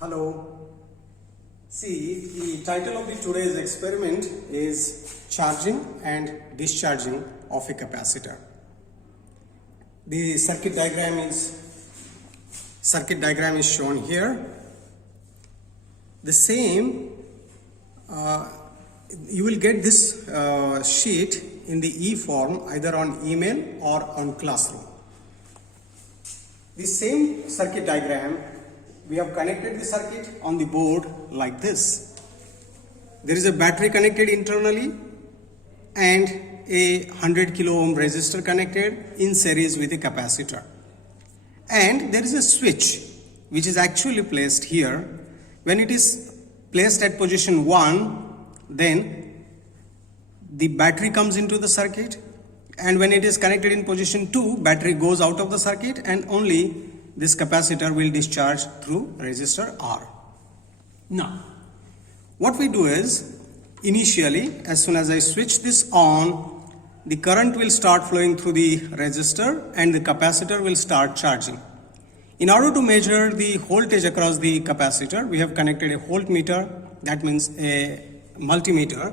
Hello. See, the title of today's experiment is charging and discharging of a capacitor. The circuit diagram is shown here. The same, you will get this sheet in the e-form either on email or on Classroom. The same circuit diagram, we have connected the circuit on the board like this. There is a battery connected internally and a 100 kilo ohm resistor connected in series with a capacitor. And there is a switch which is actually placed here. When it is placed at position 1, then the battery comes into the circuit, and when it is connected in position 2, battery goes out of the circuit and only this capacitor will discharge through resistor R. Now, what we do is, initially, as soon as I switch this on, the current will start flowing through the resistor and the capacitor will start charging. In order to measure the voltage across the capacitor, we have connected a voltmeter, that means a multimeter,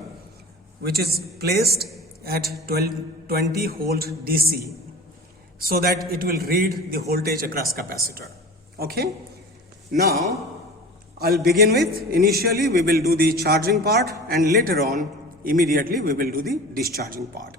which is placed at 20 volt DC, so that it will read the voltage across capacitor. Okay. Now, I'll begin with, initially we will do the charging part, and later on, immediately we will do the discharging part.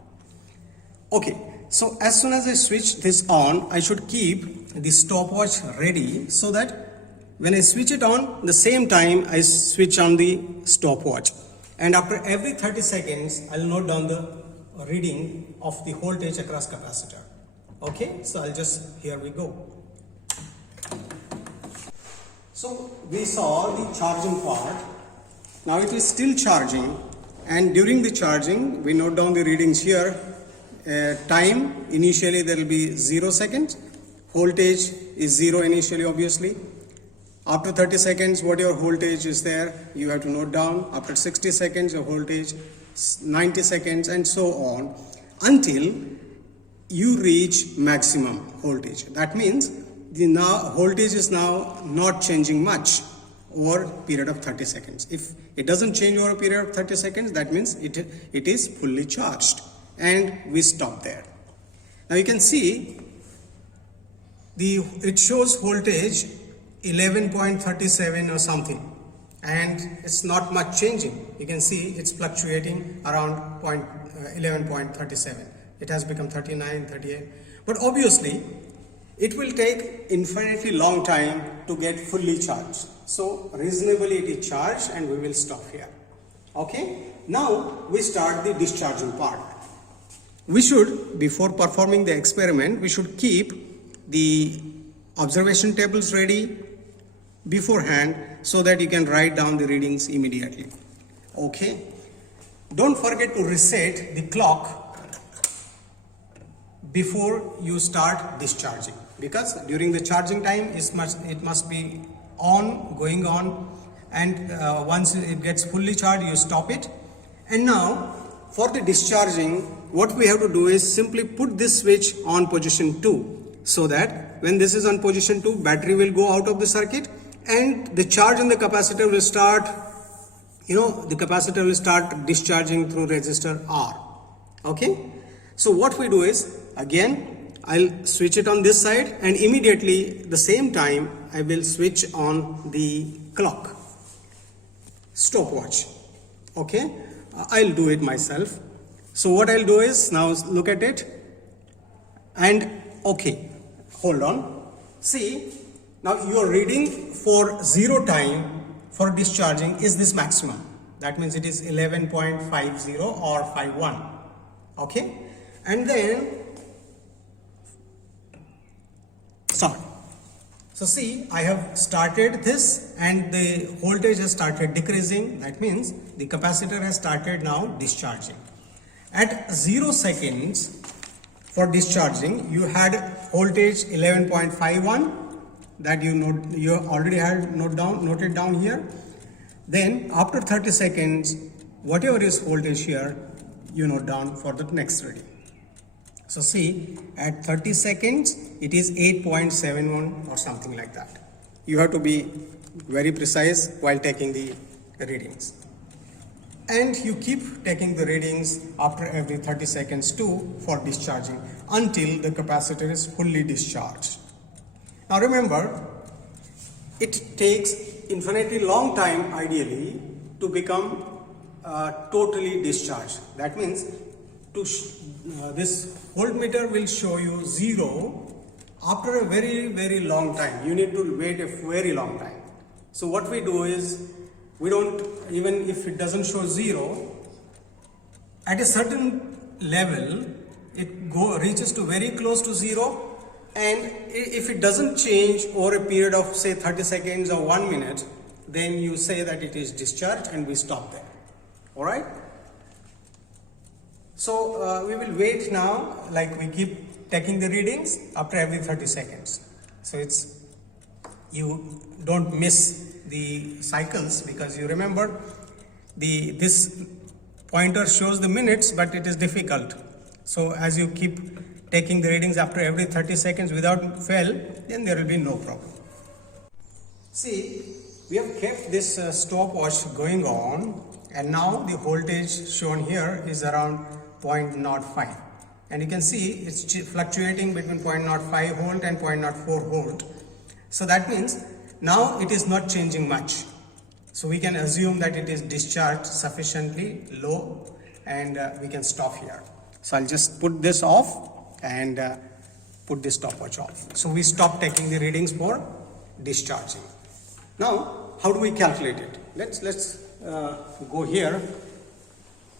Okay. So as soon as I switch this on, I should keep the stopwatch ready so that when I switch it on, the same time I switch on the stopwatch. And after every 30 seconds, I'll note down the reading of the voltage across capacitor. Okay, so here we go. So we saw the charging part. Now it is still charging, and during the charging, we note down the readings here. Time, initially there will be 0 seconds. Voltage is 0 initially, obviously. After 30 seconds, what your voltage is there, you have to note down. After 60 seconds, your voltage, 90 seconds, and so on, until you reach maximum voltage. That means the voltage is now not changing much over a period of 30 seconds. If it doesn't change over a period of 30 seconds, that means it is fully charged, and we stop there. Now you can see it shows voltage 11.37 or something, and it's not much changing. You can see it's fluctuating around 11.37. It has become 39, 38. But obviously, it will take infinitely long time to get fully charged. So reasonably it is charged, and we will stop here. Okay. Now we start the discharging part. We should, before performing the experiment, we should keep the observation tables ready beforehand so that you can write down the readings immediately. Okay. Don't forget to reset the clock before you start discharging, because during the charging time it must be going on, and once it gets fully charged, you stop it. And now for the discharging, what we have to do is simply put this switch on position 2, so that when this is on position 2, battery will go out of the circuit and the charge in the capacitor will start, the capacitor will start discharging through resistor R. Okay. So what we do is, again, I'll switch it on this side, and immediately the same time I will switch on the clock, stopwatch. Okay. I'll do it myself. So what I'll do is, now look at it, and okay, hold on. See, now your reading for 0 time for discharging is this maximum. That means it is 11.50 or 51. Okay. And then start. So see, I have started this and the voltage has started decreasing. That means the capacitor has started now discharging. At 0 seconds for discharging, you had voltage 11.51 that you already had noted down here. Then after 30 seconds, whatever is voltage here, you note down for the next reading. So see, at 30 seconds, it is 8.71 or something like that. You have to be very precise while taking the readings. And you keep taking the readings after every 30 seconds too for discharging until the capacitor is fully discharged. Now remember, it takes infinitely long time ideally to become totally discharged. That means this voltmeter will show you 0 after a very long time. You need to wait a very long time. So what we do is, we don't, even if it doesn't show 0, at a certain level it reaches to very close to 0, and if it doesn't change over a period of say 30 seconds or 1 minute, then you say that it is discharged and we stop there. Alright? So we will wait now, like we keep taking the readings after every 30 seconds. So you don't miss the cycles, because you remember this pointer shows the minutes, but it is difficult. So as you keep taking the readings after every 30 seconds without fail, then there will be no problem. See, we have kept this stopwatch going on, and now the voltage shown here is around 0.05, and you can see it's fluctuating between 0.05 volt and 0.04 volt. So that means now it is not changing much. So we can assume that it is discharged sufficiently low, and we can stop here. So I'll just put this off and put this stopwatch off. So we stop taking the readings for discharging. Now, how do we calculate it? Let's go here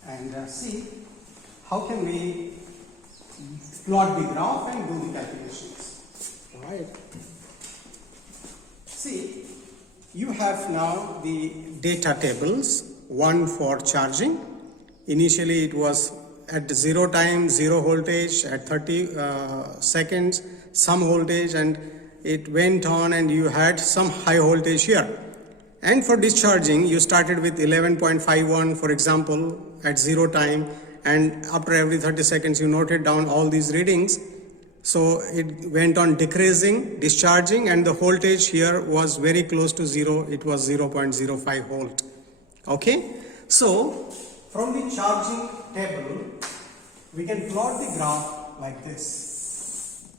and see how can we plot the graph and do the calculations. All right. See, you have now the data tables. One for charging. Initially it was at 0 time, 0 voltage, at 30 seconds, some voltage, and it went on and you had some high voltage here. And for discharging, you started with 11.51, for example, at 0 time, and after every 30 seconds you noted down all these readings. So it went on decreasing, discharging, and the voltage here was very close to 0. It was 0.05 volt. Okay, so from the charging table we can plot the graph like this.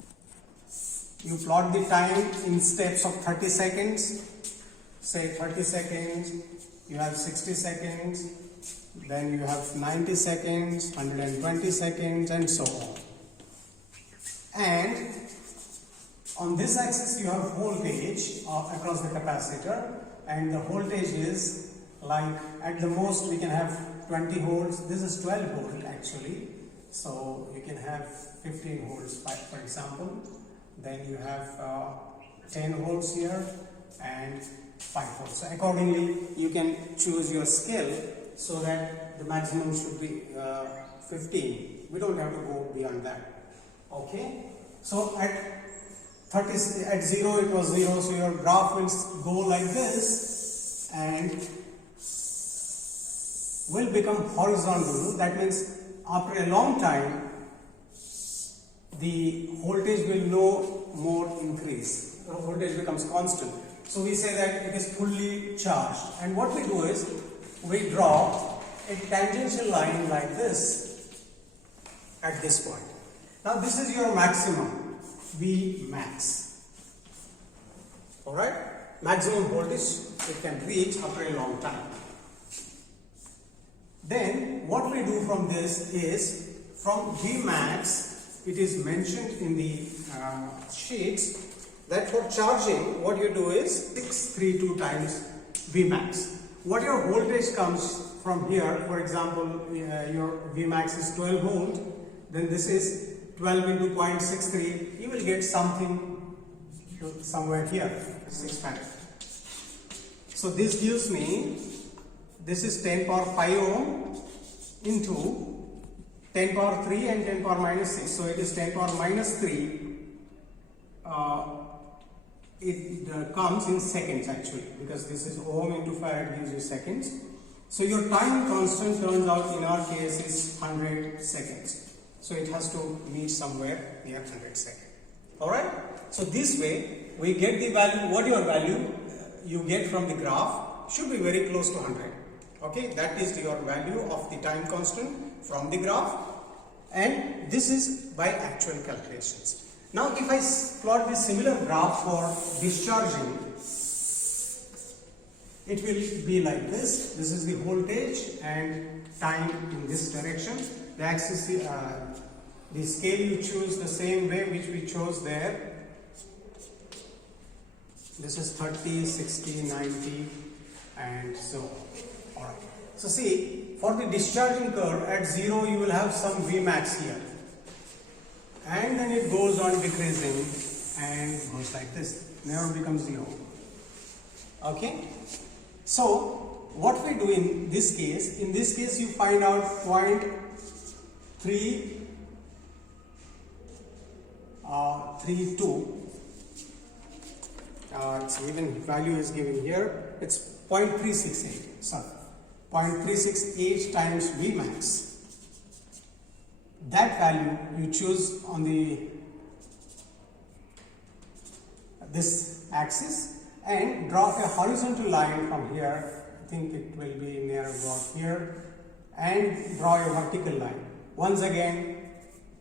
You plot the time in steps of 30 seconds. Say 30 seconds, you have 60 seconds, then you have 90 seconds, 120 seconds, and so on. And on this axis you have voltage across the capacitor, and the voltage is like, at the most we can have 20 volts. This is 12 volt actually, so you can have 15 volts for example. Then you have 10 volts here and 5 volts. So accordingly you can choose your scale so that the maximum should be 15. We don't have to go beyond that. Okay, so at 0 it was 0, so your graph will go like this and will become horizontal. That means after a long time the voltage will no more increase. The voltage becomes constant. So we say that it is fully charged, and what we do is we draw a tangential line like this at this point. Now this is your maximum, V max. Alright, maximum voltage it can reach after a long time. Then what we do from this is, from V max, it is mentioned in the sheets that for charging what you do is 632 times V max. What your voltage comes from here, for example, your V max is 12 volt, then this is 12 into 0.63, you will get something somewhere here, 600. So this gives me, this is 10 power 5 ohm into 10 power 3 and 10 power minus 6. So it is 10 power minus 3. It comes in seconds actually, because this is ohm into farad gives you seconds. So your time constant turns out in our case is 100 seconds. So it has to meet somewhere near 100 seconds. Alright? So this way we get the value, whatever value you get from the graph should be very close to 100. Okay, that is your value of the time constant from the graph, and this is by actual calculations. Now if I plot the similar graph for discharging, it will be like this. This is the voltage and time in this direction. The axis, the scale you choose the same way which we chose there. This is 30, 60, 90 and so on. Alright. So see, for the discharging curve at 0 you will have some Vmax here. And then it goes on decreasing and goes like this. Never becomes 0. Okay. So what we do in this case you find out 0.332. It's even value is given here. It's 0.368. Sorry, 0.368 times Vmax. That value you choose on this axis and draw a horizontal line from here. I think it will be near about here, and draw a vertical line. Once again,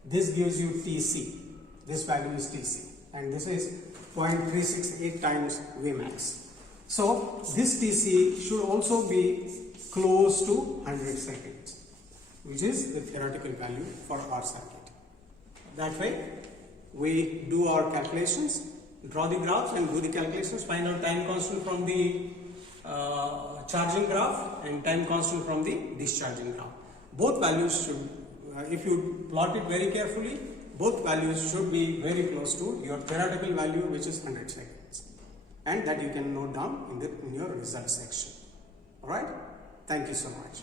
this gives you TC. This value is TC, and this is 0.368 times Vmax. So this TC should also be close to 100 seconds, which is the theoretical value for our circuit. That way, we do our calculations, draw the graphs and do the calculations, find out time constant from the charging graph and time constant from the discharging graph. Both values should, if you plot it very carefully, both values should be very close to your theoretical value, which is 100 seconds. And that you can note down in your result section. Alright? Thank you so much.